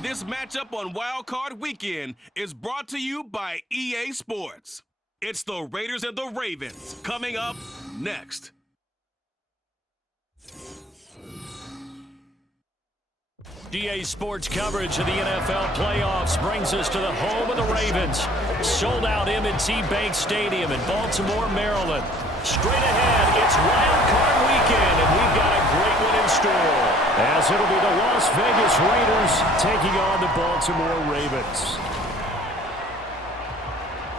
And this matchup on Wildcard Weekend is brought to you by EA Sports. It's the Raiders and the Ravens coming up next. EA Sports coverage of the NFL playoffs brings us to the home of the Ravens. Sold out M&T Bank Stadium in Baltimore, Maryland. Straight ahead, it's Wildcard Weekend, and we've got a great one in store. As it'll be the Las Vegas Raiders taking on the Baltimore Ravens.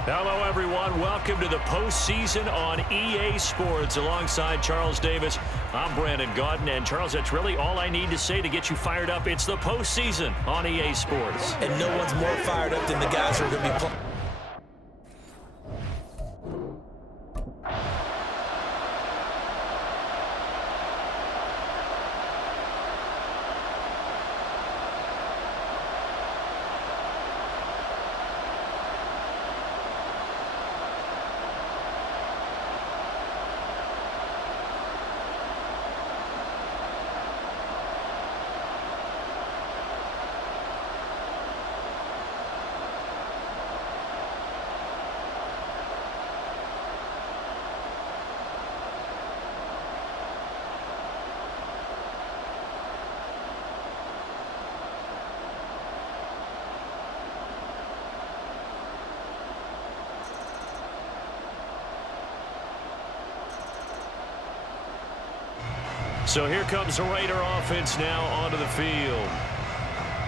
Hello, everyone. Welcome to the postseason on EA Sports. Alongside Charles Davis, I'm Brandon Gaudin. And, Charles, that's really all I need to say to get you fired up. It's the postseason on EA Sports. And no one's more fired up than the guys who are going to be playing. So here comes the Raider offense now onto the field.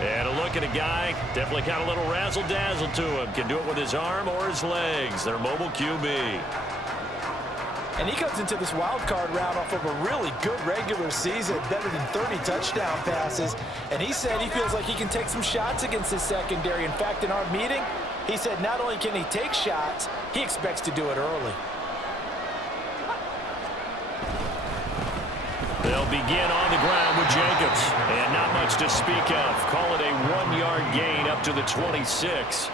And a look at a guy, definitely got a little razzle-dazzle to him. Can do it with his arm or his legs. Their mobile QB. And he comes into this wild card round off of a really good regular season, better than 30 touchdown passes. And he said he feels like he can take some shots against his secondary. In fact, in our meeting, he said not only can he take shots, he expects to do it early. They'll begin on the ground with Jacobs. And not much to speak of. Call it a 1-yard gain up to the 26.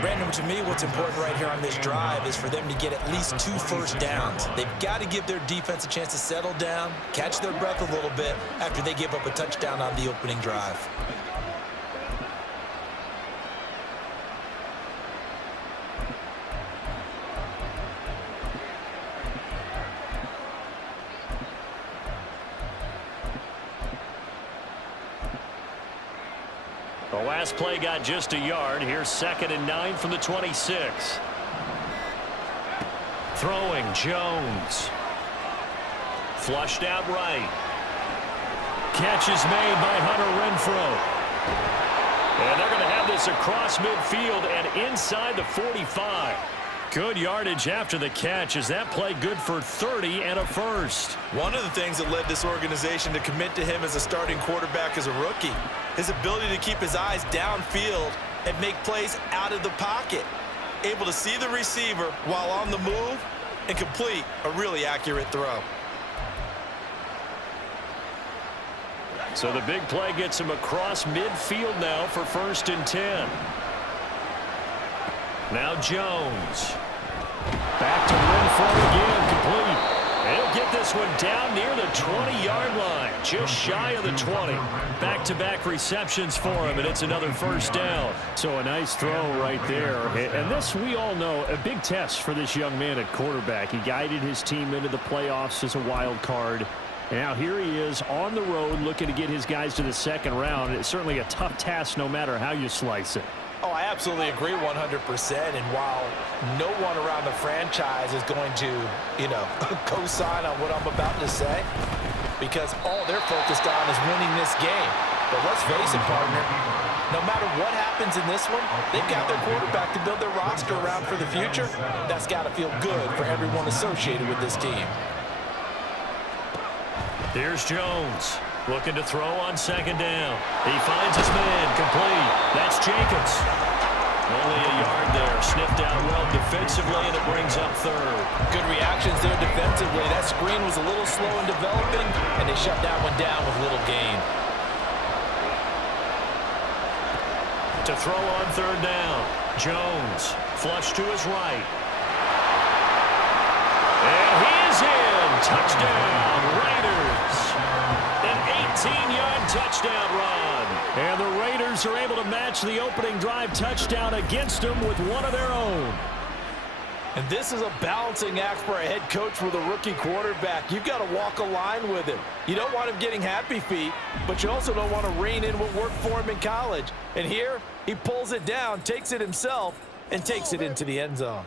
Brandon, to me, what's important right here on this drive is for them to get at least 2 first downs. They've got to give their defense a chance to settle down, catch their breath a little bit after they give up a touchdown on the opening drive. The last play got just a yard. Here's 2nd and 9 from the 26. Throwing, Jones. Flushed out right. Catch is made by Hunter Renfrow. And they're going to have this across midfield and inside the 45. Good yardage after the catch. Is that play good for 30 and a first? One of the things that led this organization to commit to him as a starting quarterback as a rookie, his ability to keep his eyes downfield and make plays out of the pocket. Able to see the receiver while on the move and complete a really accurate throw. So the big play gets him across midfield now for 1st and 10. Now Jones. Back to Renfrow again, complete. And he'll get this one down near the 20-yard line, just shy of the 20. Back-to-back receptions for him, and it's another first down. So a nice throw right there. And this, we all know, a big test for this young man at quarterback. He guided his team into the playoffs as a wild card. And now here he is on the road looking to get his guys to the 2nd round. It's certainly a tough task no matter how you slice it. Oh, I absolutely agree 100%. And while no one around the franchise is going to, co-sign on what I'm about to say, because all they're focused on is winning this game. But let's face it, partner, no matter what happens in this one, they've got their quarterback to build their roster around for the future. That's got to feel good for everyone associated with this team. Here's Jones. Looking to throw on 2nd down. He finds his man, complete. That's Jacobs. Only a yard there. Sniffed out well defensively, and it brings up 3rd. Good reactions there defensively. That screen was a little slow in developing, and they shut that one down with little gain. To throw on 3rd down. Jones. Flush to his right. And he is in. Touchdown, Raiders. An 18-yard touchdown run. And the Raiders Raiders are able to match the opening drive touchdown against them with one of their own. And this is a balancing act for a head coach with a rookie quarterback. You've got to walk a line with him. You don't want him getting happy feet, but you also don't want to rein in what worked for him in college. And here, he pulls it down, takes it himself, and takes it into the end zone.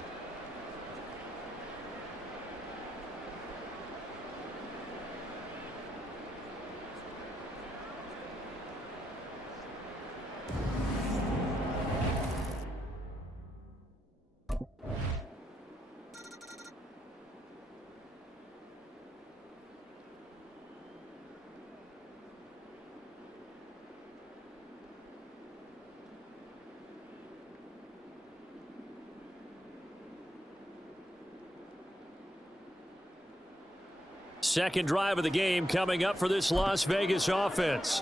Second drive of the game coming up for this Las Vegas offense.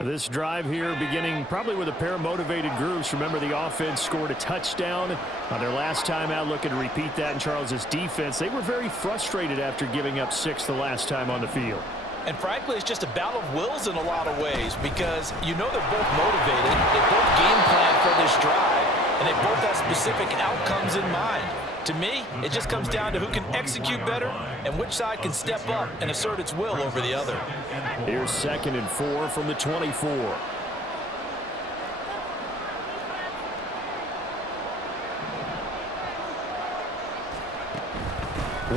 This drive here beginning probably with a pair of motivated groups. Remember, the offense scored a touchdown on their last time out, looking to repeat that in Charles' defense. They were very frustrated after giving up 6 the last time on the field. And frankly, it's just a battle of wills in a lot of ways because you know they're both motivated. They both game plan for this drive, and they both have specific outcomes in mind. To me, it just comes down to who can execute better and which side can step up and assert its will over the other. Here's 2nd and 4 from the 24.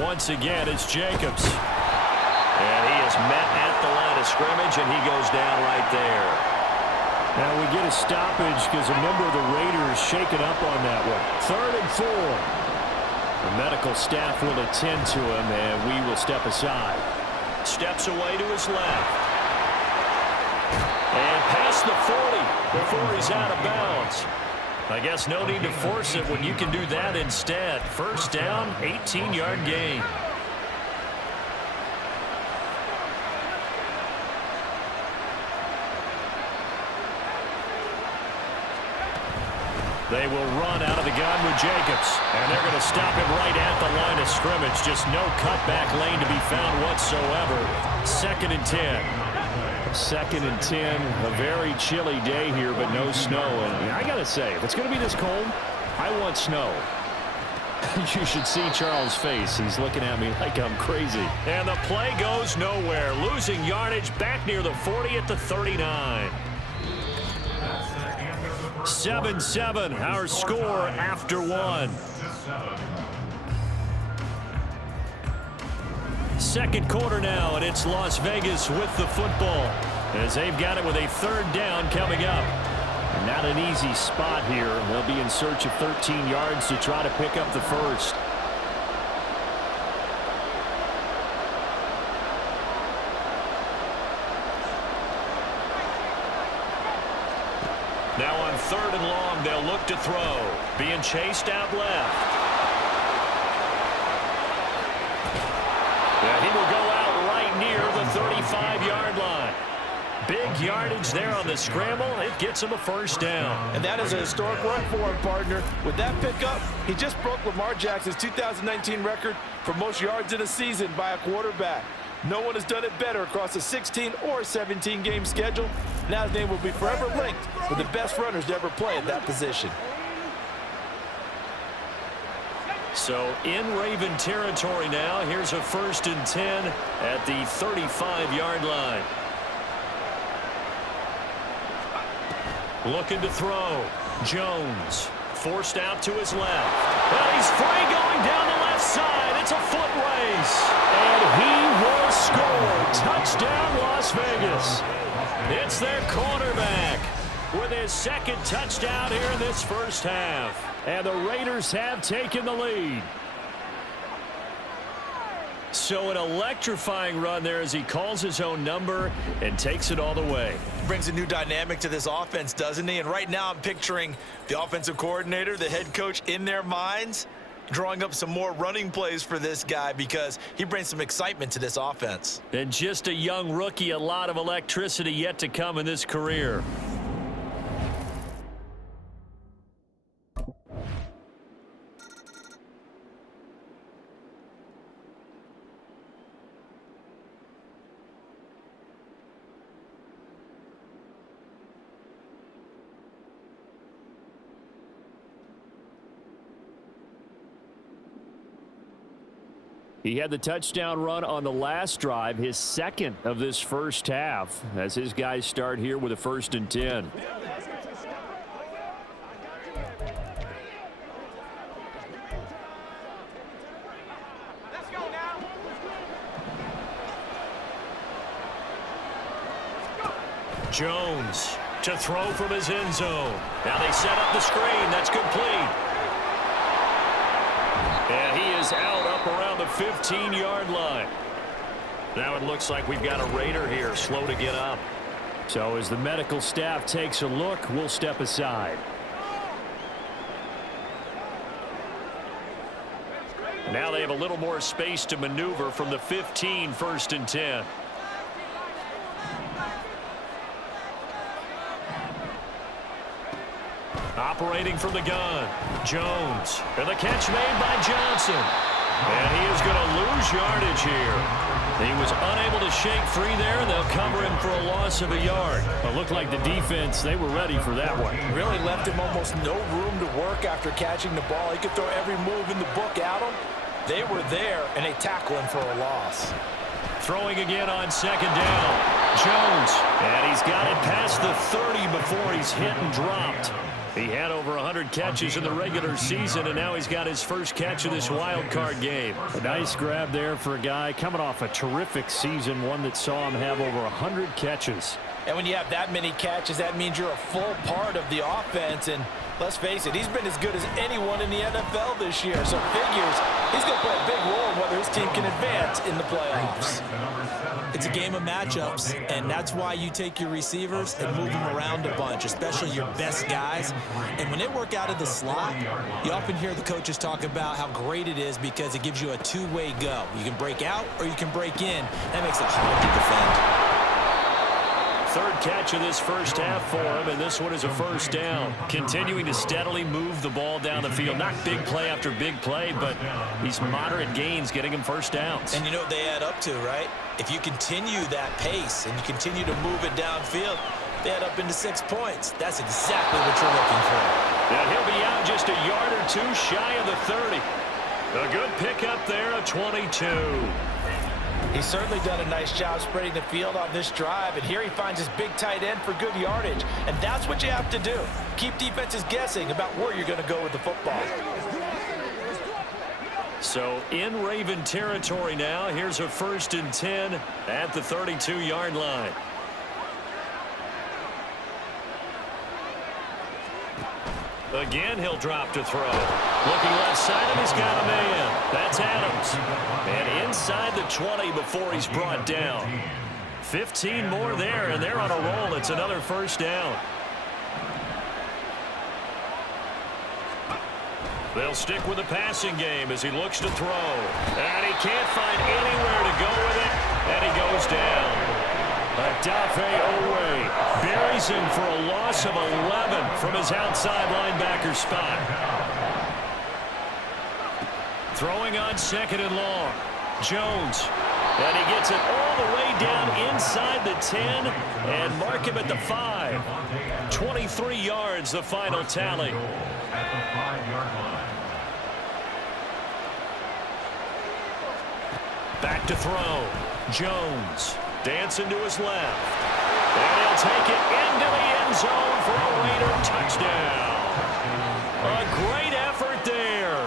Once again, it's Jacobs. And he is met at the line of scrimmage, and he goes down right there. Now we get a stoppage because a member of the Raiders shaken up on that one. 3rd and 4. The medical staff will attend to him, and we will step aside. Steps away to his left. And past the 40 before he's out of bounds. I guess no need to force it when you can do that instead. First down, 18-yard gain. They will run out of the gun with Jacobs. And they're going to stop him right at the line of scrimmage. Just no cutback lane to be found whatsoever. 2nd and 10. 2nd and 10. A very chilly day here, but no snow. And I got to say, if it's going to be this cold, I want snow. You should see Charles' face. He's looking at me like I'm crazy. And the play goes nowhere. Losing yardage back near the 40 at the 39. 7-7, our score after 1. Second quarter now, and it's Las Vegas with the football as they've got it with a 3rd down coming up. Not an easy spot here. They'll be in search of 13 yards to try to pick up the first. Now on 3rd and long, they'll look to throw. Being chased out left. Yeah, he will go out right near the 35-yard line. Big yardage there on the scramble. It gets him a first down. And that is a historic run for him, partner. With that pickup, he just broke Lamar Jackson's 2019 record for most yards in a season by a quarterback. No one has done it better across a 16 or 17-game schedule. Now his name will be forever linked with the best runners to ever play at that position. So in Raven territory now. Here's a 1st and 10 at the 35-yard line. Looking to throw. Jones forced out to his left. And he's free going down the left side. It's a foot race. And he will score. Touchdown, Las Vegas. It's their cornerback with his 2nd touchdown here in this first half. And the Raiders have taken the lead. So an electrifying run there as he calls his own number and takes it all the way. Brings a new dynamic to this offense, doesn't he? And right now I'm picturing the offensive coordinator, the head coach in their minds, drawing up some more running plays for this guy because he brings some excitement to this offense. And just a young rookie, a lot of electricity yet to come in this career. He had the touchdown run on the last drive, his second of this first half, as his guys start here with a 1st and 10. Jones to throw from his end zone. Now they set up the screen. That's complete. And he is out up around the 15-yard line. Now it looks like we've got a Raider here, slow to get up. So as the medical staff takes a look, we'll step aside. Now they have a little more space to maneuver from the 15, 1st and 10. Operating from the gun, Jones. And the catch made by Johnson. And he is going to lose yardage here. He was unable to shake free there, and they'll cover him for a loss of a yard. It looked like the defense, they were ready for that one. Really left him almost no room to work after catching the ball. He could throw every move in the book at him. They were there, and they tackle him for a loss. Throwing again on 2nd down. Jones. And he's got it past the 30 before he's hit and dropped. He had over 100 catches in the regular season, and now he's got his first catch of this wild card game. A nice grab there for a guy coming off a terrific season, one that saw him have over 100 catches. And when you have that many catches, that means you're a full part of the offense. And let's face it, he's been as good as anyone in the NFL this year. So figures he's going to play a big role in whether his team can advance in the playoffs. It's a game of matchups, and that's why you take your receivers and move them around a bunch, especially your best guys. And when they work out of the slot, you often hear the coaches talk about how great it is because it gives you a two-way go. You can break out or you can break in. That makes it hard to defend. 3rd catch of this first half for him, and this one is a 1st down. Continuing to steadily move the ball down the field. Not big play after big play, but these moderate gains getting him 1st downs. And you know what they add up to, right? If you continue that pace and you continue to move it downfield, they add up into 6 points. That's exactly what you're looking for. Now he'll be out just a yard or two shy of the 30. A good pickup there, a 22. He's certainly done a nice job spreading the field on this drive, and here he finds his big tight end for good yardage. And that's what you have to do. Keep defenses guessing about where you're going to go with the football. So in Raven territory now, here's a 1st and 10 at the 32-yard line. Again, he'll drop to throw. Looking left side, and he's got a man. That's Adams. And inside the 20 before he's brought down. 15 more there, and they're on a roll. It's another 1st down. They'll stick with the passing game as he looks to throw. And he can't find anywhere to go with it, and he goes down. Adafe Owe buries him for a loss of 11 from his outside linebacker spot. Throwing on 2nd and long. Jones. And he gets it all the way down inside the 10 and mark him at the 5. 23 yards, the final tally. Back to throw. Jones. Dancing to his left. And he'll take it into the end zone for a Raider touchdown. A great effort there.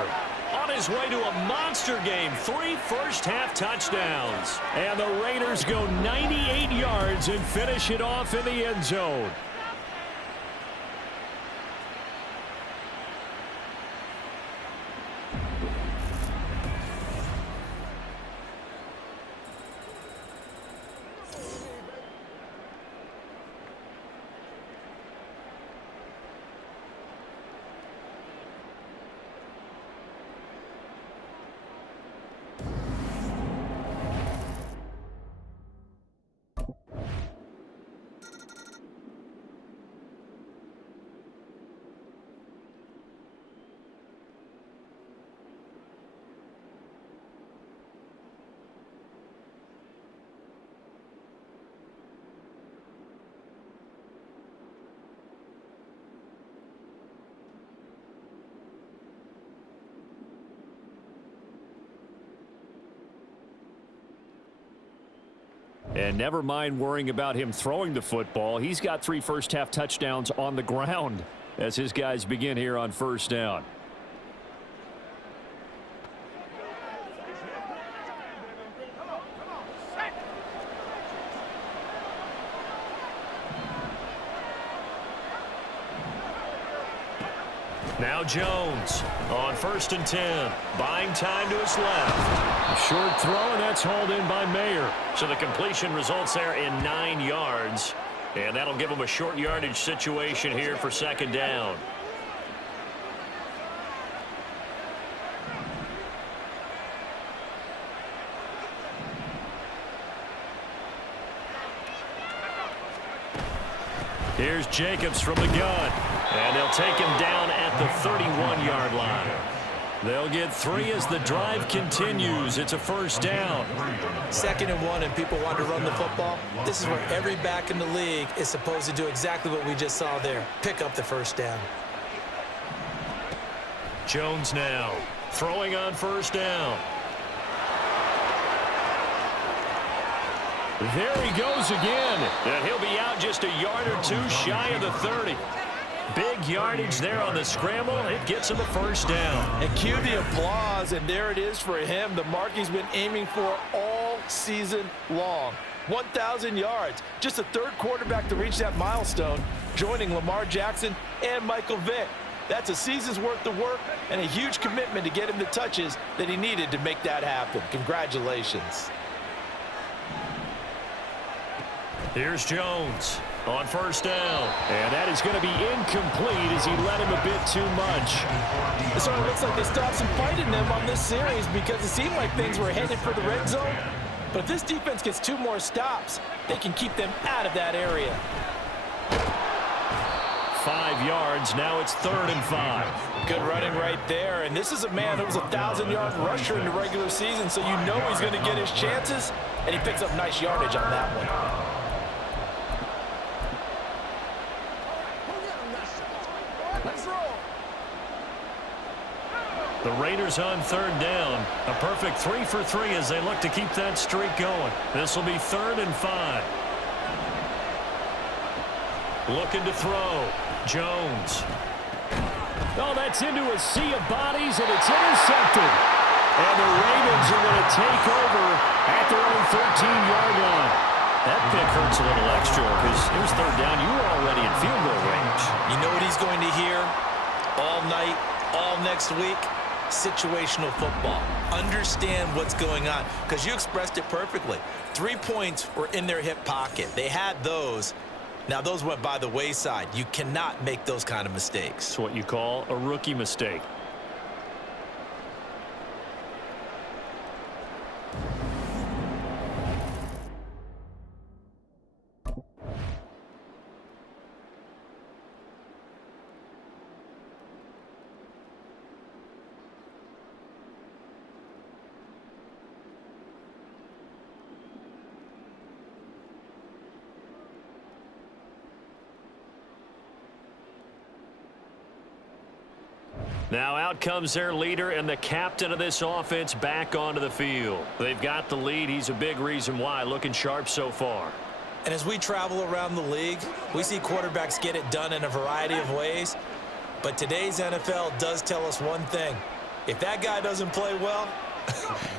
On his way to a monster game. 3 first-half touchdowns. And the Raiders go 98 yards and finish it off in the end zone. And never mind worrying about him throwing the football. He's got 3 first-half touchdowns on the ground as his guys begin here on first down. Now Jones on 1st and 10. Buying time to his left. A short throw, and that's hauled in by Mayer. So the completion results there in 9 yards. And that'll give him a short yardage situation here for 2nd down. Here's Jacobs from the gun. And they'll take him down at the 31-yard line. They'll get 3 as the drive continues. It's a 1st down. 2nd and 1, and people want to run the football. This is where every back in the league is supposed to do exactly what we just saw there. Pick up the 1st down. Jones now throwing on 1st down. There he goes again. And he'll be out just a yard or 2 shy of the 30. Big yardage there on the scramble. It gets him a 1st down. And cue the applause, and there it is for him. The mark he's been aiming for all season long. 1,000 yards. Just the 3rd quarterback to reach that milestone, joining Lamar Jackson and Michael Vick. That's a season's worth of work and a huge commitment to get him the touches that he needed to make that happen. Congratulations. Here's Jones on 1st down. And that is going to be incomplete as he led him a bit too much. It sort of looks like they stopped some fight in them on this series because it seemed like things were headed for the red zone. But if this defense gets 2 more stops, they can keep them out of that area. 5 yards. Now it's 3rd and 5. Good running right there. And this is a man who was a 1,000-yard rusher in the regular season, so you know he's going to get his chances. And he picks up nice yardage on that one. The Raiders on 3rd down. A perfect 3 for 3 as they look to keep that streak going. This will be 3rd and 5. Looking to throw. Jones. Oh, that's into a sea of bodies, and it's intercepted. And the Ravens are going to take over at their own 13-yard line. That pick hurts a little extra because it was 3rd down. You were already in field goal range. You know what he's going to hear all night, all next week? Situational football. Understand what's going on, because you expressed it perfectly. 3 points were in their hip pocket. They had those. Now those went by the wayside. You cannot make those kind of mistakes. It's what you call a rookie mistake. Now out comes their leader and the captain of this offense back onto the field. They've got the lead. He's a big reason why. Looking sharp so far. And as we travel around the league, we see quarterbacks get it done in a variety of ways. But today's NFL does tell us one thing. If that guy doesn't play well,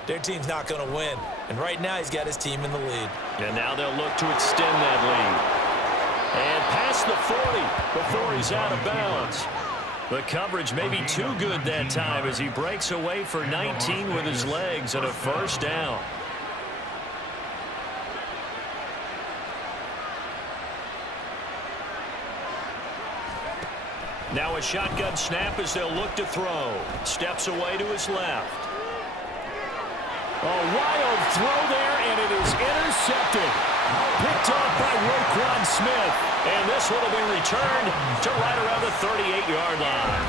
their team's not going to win. And right now he's got his team in the lead. And now they'll look to extend that lead. And past the 40 before he's out of bounds. The coverage may be too good that time as he breaks away for 19 with his legs and a 1st down. Now a shotgun snap as they'll look to throw. Steps away to his left. A wild throw there, and it is intercepted. Picked off by Roquan Smith. And this one will be returned to right around the 38-yard line.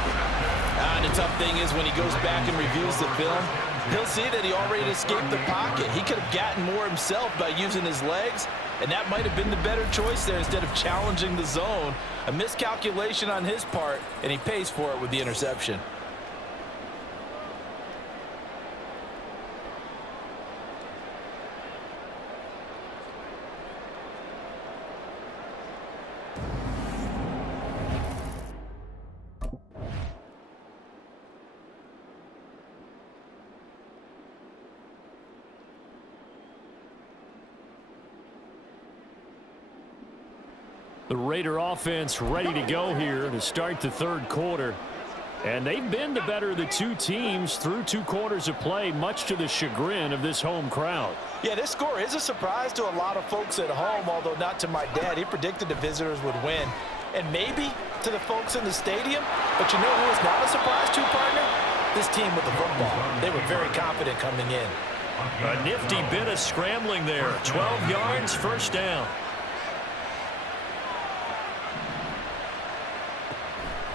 And the tough thing is when he goes back and reviews the film, he'll see that he already escaped the pocket. He could have gotten more himself by using his legs, and that might have been the better choice there instead of challenging the zone. A miscalculation on his part, and he pays for it with the interception. The Raider offense ready to go here to start the third quarter. And they've been the better of the two teams through 2 quarters of play, much to the chagrin of this home crowd. Yeah, this score is a surprise to a lot of folks at home, although not to my dad. He predicted the visitors would win. And maybe to the folks in the stadium. But you know who is not a surprise to, partner? This team with the football. They were very confident coming in. A nifty bit of scrambling there. 12 yards, first down.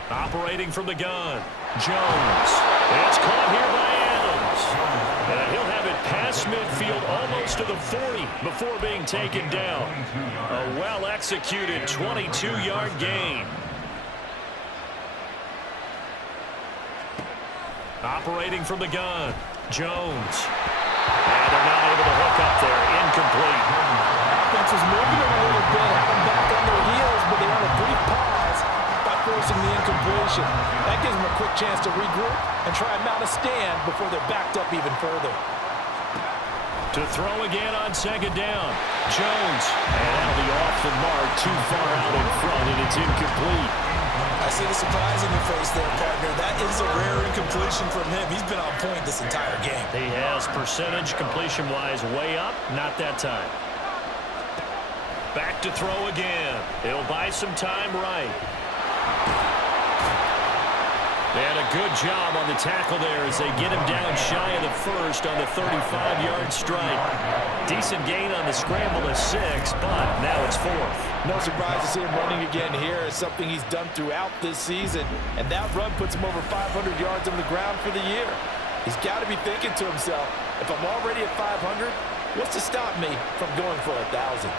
Operating from the gun, Jones. It's caught here by Adams. And he'll have it past midfield almost to the 40 before being taken down. A well-executed 22-yard gain. Operating from the gun, Jones. And they're not able to hook up there. Incomplete. Offense was moving a little bit, had them back on their heels, but they had a brief pause by forcing the incompletion. That gives them a quick chance to regroup and try and mount a stand before they're backed up even further. To throw again on second down, Jones. And that'll be off the mark, too far out in front, and it's incomplete. I see the surprise in your face there, partner. That is a rare incompletion from him. He's been on point this entire game. He has percentage completion-wise way up, not that time. Back to throw again. He'll buy some time right. And a good job on the tackle there as they get him down shy of the first on the 35-yard strike. Decent gain on the scramble of 6, but now it's 4th. No surprise to see him running again here. It's something he's done throughout this season. And that run puts him over 500 yards on the ground for the year. He's got to be thinking to himself, if I'm already at 500, what's to stop me from going for 1,000?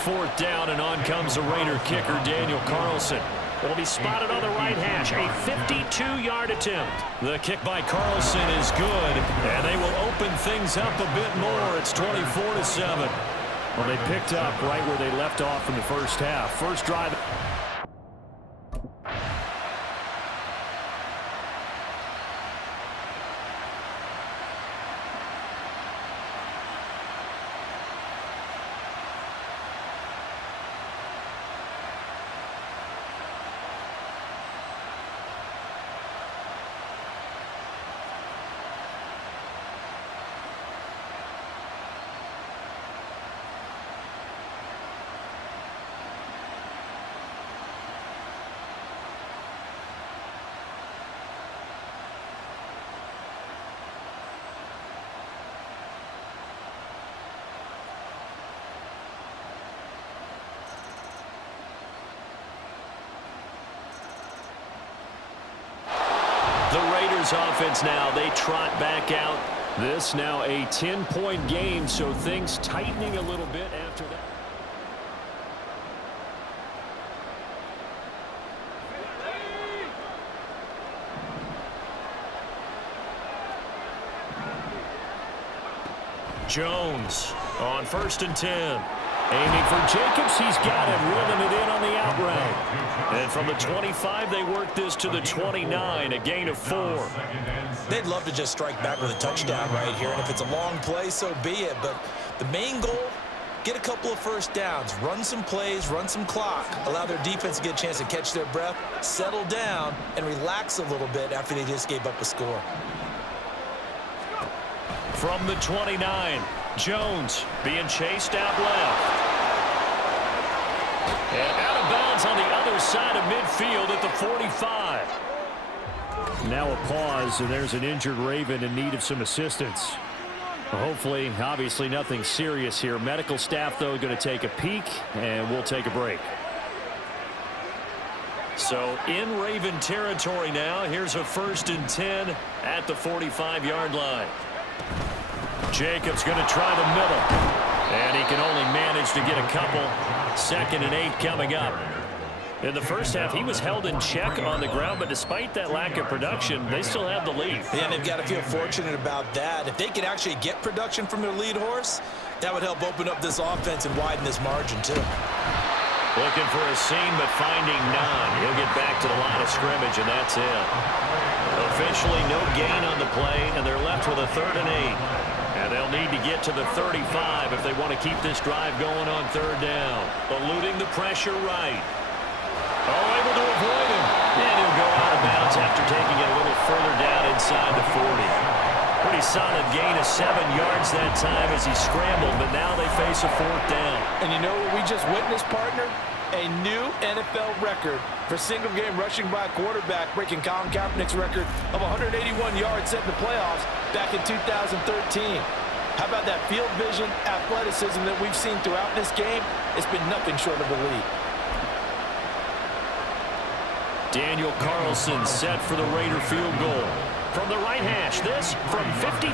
Fourth down, and on comes the Raider kicker, Daniel Carlson. It'll be spotted on the right hash, a 52-yard attempt. The kick by Carlson is good, and they will open things up a bit more. It's 24-7. Well, they picked up right where they left off in the first half. First drive. The Raiders offense now, they trot back out. This now a 10-point game, so things tightening a little bit after that. Jones on 1st and 10. Aiming for Jacobs, he's got him, reeling it in on the out route. And from the 25, they work this to the 29, a gain of 4. They'd love to just strike back with a touchdown right here, and if it's a long play, so be it. But the main goal, get a couple of first downs, run some plays, run some clock, allow their defense to get a chance to catch their breath, settle down, and relax a little bit after they just gave up a score. From the 29, Jones being chased out left. And out of bounds on the other side of midfield at the 45. Now a pause, and there's an injured Raven in need of some assistance. Hopefully, obviously nothing serious here. Medical staff, though, going to take a peek, and we'll take a break. So in Raven territory now, here's a 1st and 10 at the 45-yard line. Jacobs going to try the middle, and he can only manage to get a couple. 2nd and 8 coming up. In the first half, he was held in check on the ground, but despite that lack of production, they still have the lead. Yeah, and they've got to feel fortunate about that. If they could actually get production from their lead horse, that would help open up this offense and widen this margin, too. Looking for a seam, but finding none. He'll get back to the line of scrimmage, and that's it. Officially no gain on the play, and they're left with a 3rd and 8. And they'll need to get to the 35 if they want to keep this drive going on third down. Eluding the pressure right. Oh, able to avoid him. And he'll go out of bounds after taking it a little further down inside the 40. Pretty solid gain of 7 yards that time as he scrambled, but now they face a 4th down. And you know what we just witnessed, partner? A new NFL record for single-game rushing by a quarterback, breaking Colin Kaepernick's record of 181 yards set in the playoffs back in 2013. How about that field vision, athleticism that we've seen throughout this game? It's been nothing short of elite. Daniel Carlson set for the Raider field goal. From the right hash, this from 53.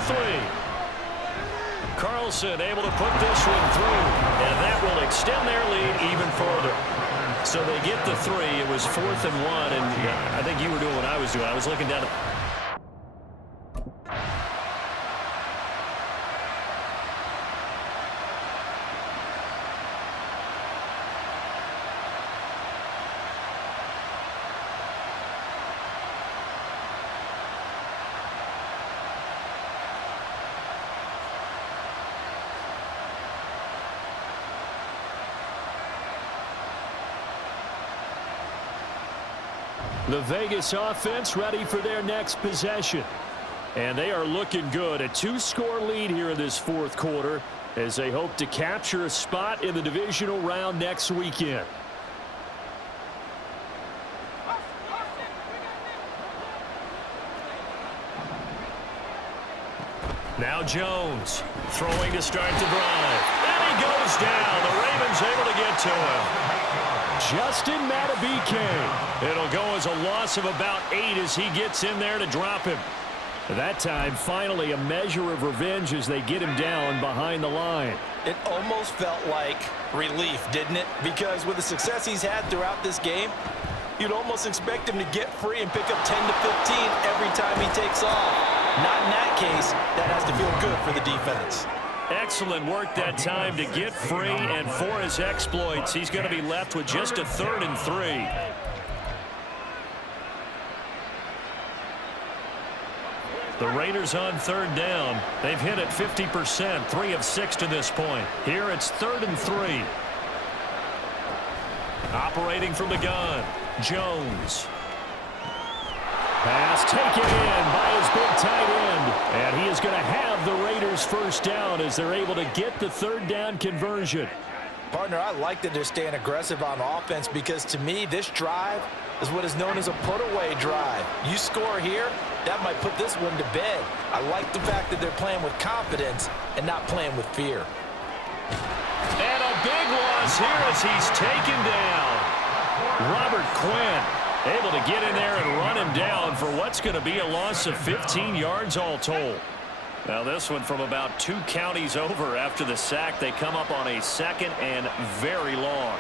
Carlson able to put this one through, and that will extend their lead even further. So they get the 3. It was 4th and 1, and I think you were doing what I was doing. I was looking down at the Vegas offense ready for their next possession. And they are looking good. A 2-score lead here in this 4th quarter as they hope to capture a spot in the divisional round next weekend. Now Jones throwing to start the drive. And he goes down. The Ravens able to get to him. Justin Madubuike. It'll go as a loss of about 8 as he gets in there to drop him. That time, finally, a measure of revenge as they get him down behind the line. It almost felt like relief, didn't it? Because with the success he's had throughout this game, you'd almost expect him to get free and pick up 10 to 15 every time he takes off. Not in that case. That has to feel good for the defense. Excellent work that time to get free, and for his exploits, he's going to be left with just a 3rd and 3. The Raiders on 3rd down. They've hit it 50%, 3 of 6 to this point. Here it's 3rd and 3. Operating from the gun, Jones. Pass taken in by his big tight end. And he is going to have the Raiders first down as they're able to get the 3rd down conversion. Partner, I like that they're staying aggressive on offense because to me, this drive is what is known as a put-away drive. You score here, that might put this one to bed. I like the fact that they're playing with confidence and not playing with fear. And a big loss here as he's taken down. Robert Quinn able to get in there and run him down for what's going to be a loss of 15 yards all told. Now this one from about 2 counties over after the sack. They come up on a 2nd and very long.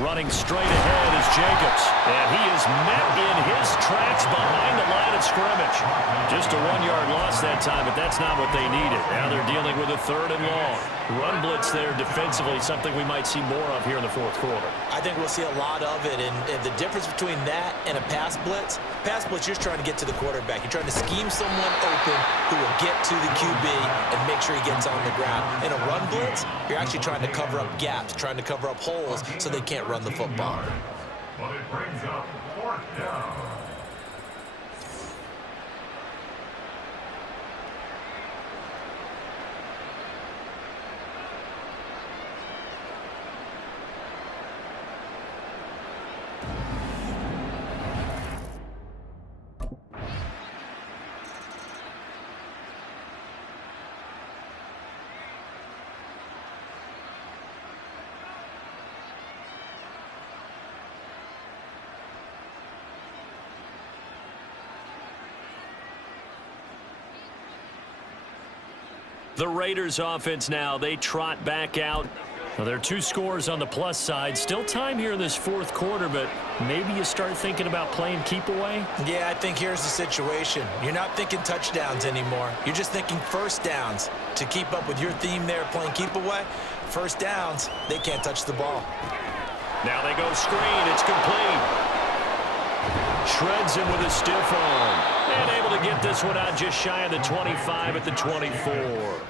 Running straight ahead is Jacobs. And he is met in his tracks behind the line of scrimmage. Just a 1-yard loss that time, but that's not what they needed. Now they're dealing with a 3rd and long. Run blitz there defensively, something we might see more of here in the 4th quarter. I think we'll see a lot of it, and the difference between that and a pass blitz, you're trying to get to the quarterback. You're trying to scheme someone open who will get to the QB and make sure he gets on the ground. In a run blitz, you're actually trying to cover up gaps, trying to cover up holes so they can't run the football. But it brings up 4th down. The Raiders offense now, they trot back out. Well, there are 2 scores on the plus side. Still time here in this 4th quarter, but maybe you start thinking about playing keep away? Yeah, I think here's the situation. You're not thinking touchdowns anymore. You're just thinking first downs. To keep up with your theme there, playing keep away, first downs, they can't touch the ball. Now they go screen. It's complete. Shreds him with a stiff arm. And able to get this one out just shy of the 25 at the 24.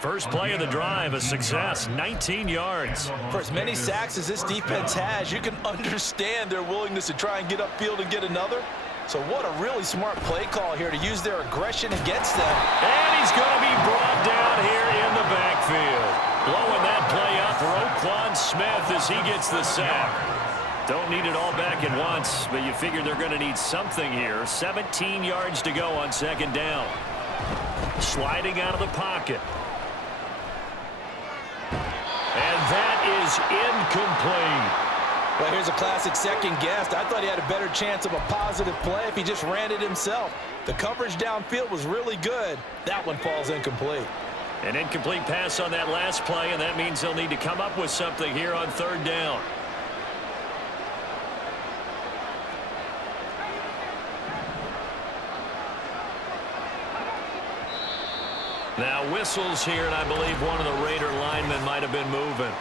First play of the drive, a success, 19 yards. For as many sacks as this defense has, you can understand their willingness to try and get upfield and get another. So what a really smart play call here to use their aggression against them. And he's going to be brought down here in the backfield. Blowing that play up, Roquan Smith as he gets the sack. Don't need it all back at once, but you figure they're going to need something here. 17 yards to go on second down. Sliding out of the pocket. And that is incomplete. Well, here's a classic second guess. I thought he had a better chance of a positive play if he just ran it himself. The coverage downfield was really good. That one falls incomplete. An incomplete pass on that last play, and that means they'll need to come up with something here on third down. Now whistles here, and I believe one of the Raider linemen might have been moving.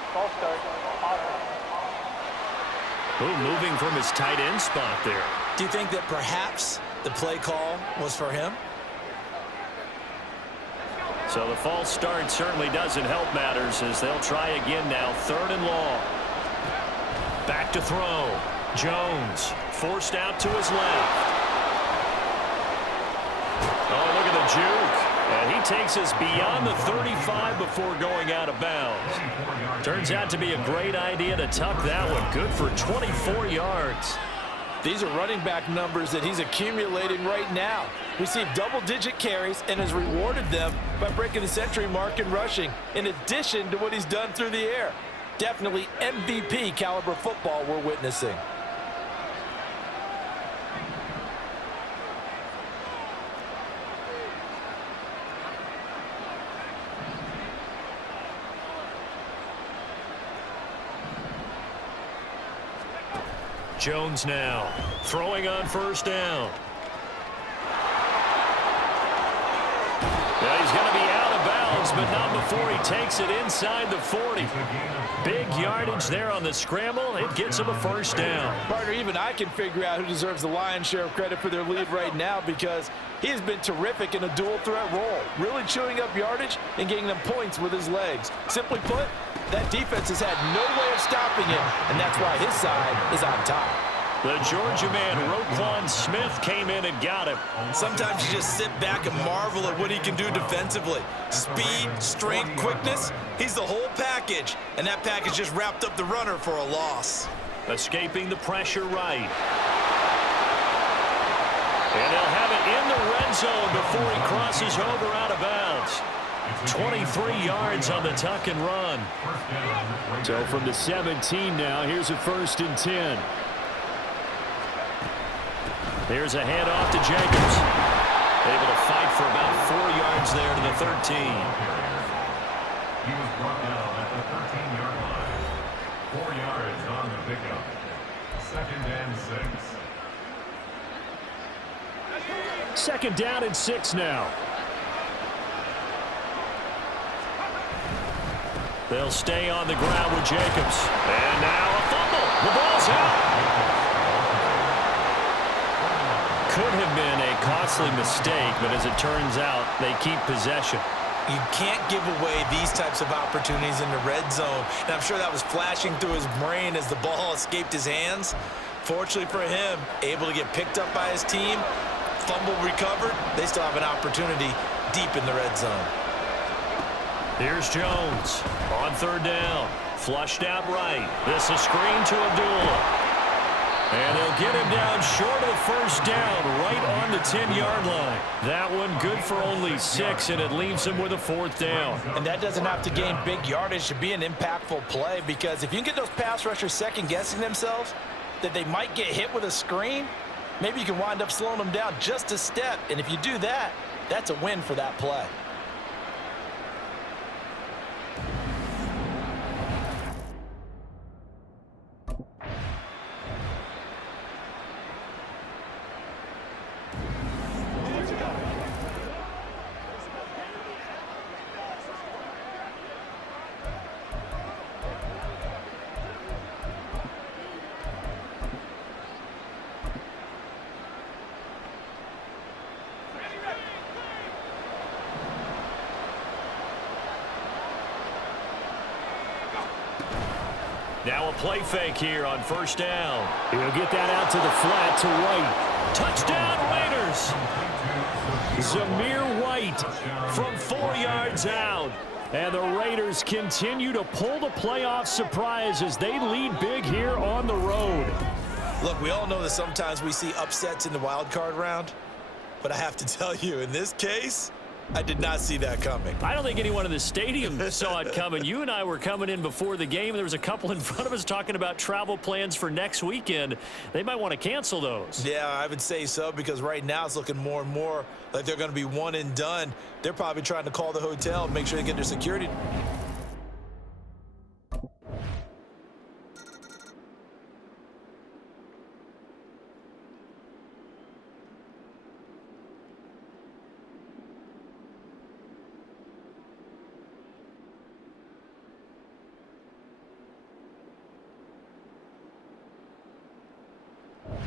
Ooh, moving from his tight end spot there. Do you think that perhaps the play call was for him? So the false start certainly doesn't help matters as they'll try again now. Third and long. Back to throw. Jones forced out to his left. Oh, look at the juke. And he takes us beyond the 35 before going out of bounds. Turns out to be a great idea to tuck that one. Good for 24 yards. These are running back numbers that he's accumulating right now. Received double-digit carries and has rewarded them by breaking the century mark in rushing, in addition to what he's done through the air. Definitely MVP caliber football we're witnessing. Jones now throwing on first down. Yeah, he's going to be out of bounds, but not before he takes it inside the 40. Big yardage there on the scramble. It gets him a first down. Partner, even I can figure out who deserves the lion's share of credit for their lead right now because he has been terrific in a dual threat role, really chewing up yardage and getting them points with his legs. Simply put, that defense has had no way of stopping him, and that's why his side is on top. The Georgia man, Roquan Smith, came in and got him. Sometimes you just sit back and marvel at what he can do defensively. Speed, strength, quickness, he's the whole package. And that package just wrapped up the runner for a loss. Escaping the pressure right. And they'll have it in the red zone before he crosses over out of bounds. 23 yards on the tuck and run. So from the 17 now, here's a 1st and 10. There's a handoff to Jacobs. Able to fight for about 4 yards there to the 13. He was brought down at the 13-yard line. 4 yards on the pickup. 2nd and 6. 2nd down and 6 now. They'll stay on the ground with Jacobs. And now a fumble. The ball's out. Could have been a costly mistake, but as it turns out, they keep possession. You can't give away these types of opportunities in the red zone. And I'm sure that was flashing through his brain as the ball escaped his hands. Fortunately for him, able to get picked up by his team, fumble recovered. They still have an opportunity deep in the red zone. Here's Jones on 3rd down. Flushed out right. This a screen to Abdullah. And they'll get him down short of 1st down, right on the 10-yard line. That one good for only 6, and it leaves him with a 4th down. And that doesn't have to gain big yardage to be an impactful play because if you can get those pass rushers second-guessing themselves that they might get hit with a screen, maybe you can wind up slowing them down just a step. And if you do that, that's a win for that play. Now a play fake here on first down. He'll get that out to the flat to White. Touchdown Raiders! Zamir White from 4 yards out. And the Raiders continue to pull the playoff surprise as they lead big here on the road. Look, we all know that sometimes we see upsets in the wild card round. But I have to tell you, in this case, I did not see that coming. I don't think anyone in the stadium saw it coming. You and I were coming in before the game. There was a couple in front of us talking about travel plans for next weekend. They might want to cancel those. Yeah, I would say so, because right now it's looking more and more like they're going to be one and done. They're probably trying to call the hotel and make sure they get their security.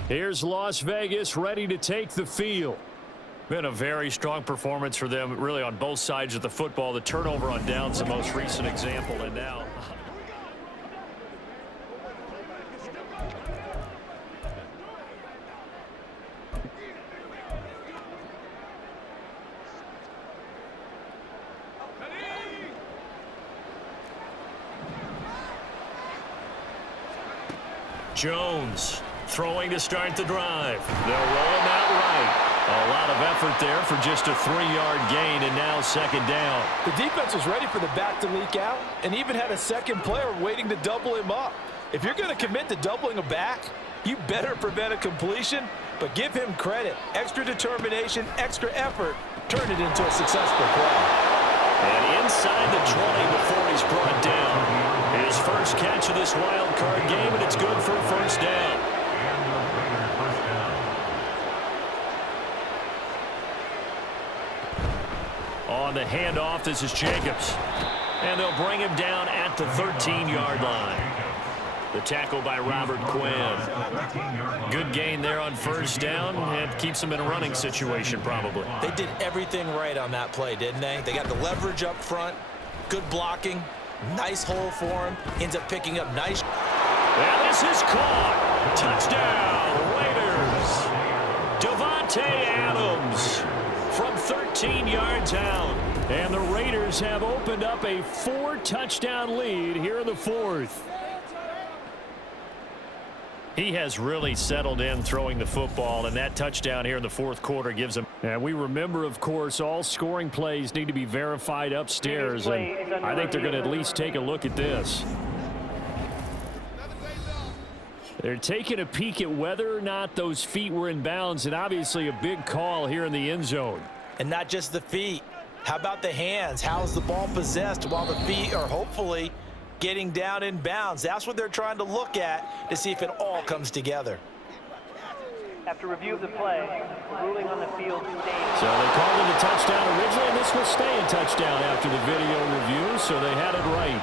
Here's Las Vegas ready to take the field. Been a very strong performance for them, really, on both sides of the football. The turnover on downs, the most recent example, and now... Jones throwing to start the drive. They'll roll him out right. A lot of effort there for just a 3-yard gain, and now second down. The defense was ready for the back to leak out and even had a second player waiting to double him up. If you're going to commit to doubling a back, you better prevent a completion, but give him credit. Extra determination, extra effort, turned it into a successful play. And inside the 20 before he's brought down. His first catch of this wild card game, and it's good for a first down. On the handoff, this is Jacobs. And they'll bring him down at the 13-yard line. The tackle by Robert Quinn. Good gain there on first down, and keeps him in a running situation probably. They did everything right on that play, didn't they? They got the leverage up front, good blocking, nice hole for him, ends up picking up nice. And this is caught. Touchdown, Raiders. Devontae Adams from 13 yards out. And the Raiders have opened up a 4-touchdown lead here in the fourth. He has really settled in throwing the football, and that touchdown here in the fourth quarter gives him. And we remember, of course, all scoring plays need to be verified upstairs, and I think they're going to at least take a look at this. They're taking a peek at whether or not those feet were in bounds, and obviously a big call here in the end zone. And not just the feet. How about the hands? How is the ball possessed while the feet are hopefully getting down in bounds? That's what they're trying to look at to see if it all comes together. After review of the play, ruling on the field stays. So they called it a touchdown originally, and this will stay a touchdown after the video review, so they had it right.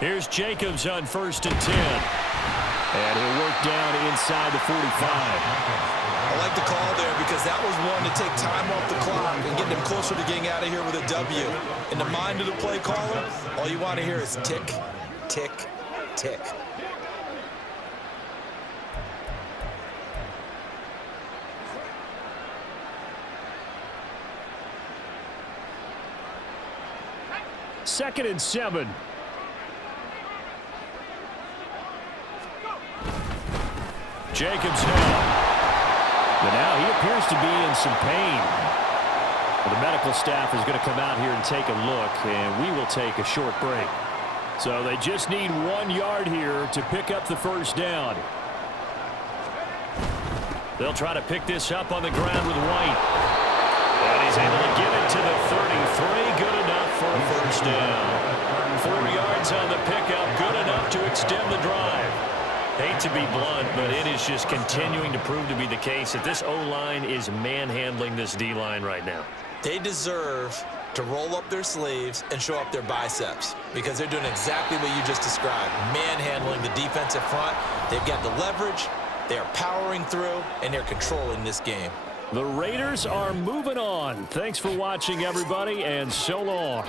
Here's Jacobs on 1st and 10. And he'll work down inside the 45. I like the call there because that was one to take time off the clock and get them closer to getting out of here with a W. In the mind of the play caller, all you want to hear is tick, tick, tick. 2nd and 7. Jacobs held. But now he appears to be in some pain. Well, the medical staff is going to come out here and take a look, and we will take a short break. So they just need 1 yard here to pick up the first down. They'll try to pick this up on the ground with White. And he's able to get it to the 33. Good enough for a first down. 4 yards on the pickup. Good enough to extend the drive. Hate to be blunt, but it is just continuing to prove to be the case that this O-line is manhandling this D-line right now. They deserve to roll up their sleeves and show up their biceps because they're doing exactly what you just described, manhandling the defensive front. They've got the leverage, they're powering through, and they're controlling this game. The Raiders are moving on. Thanks for watching, everybody, and so long.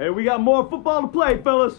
Hey, we got more football to play, fellas.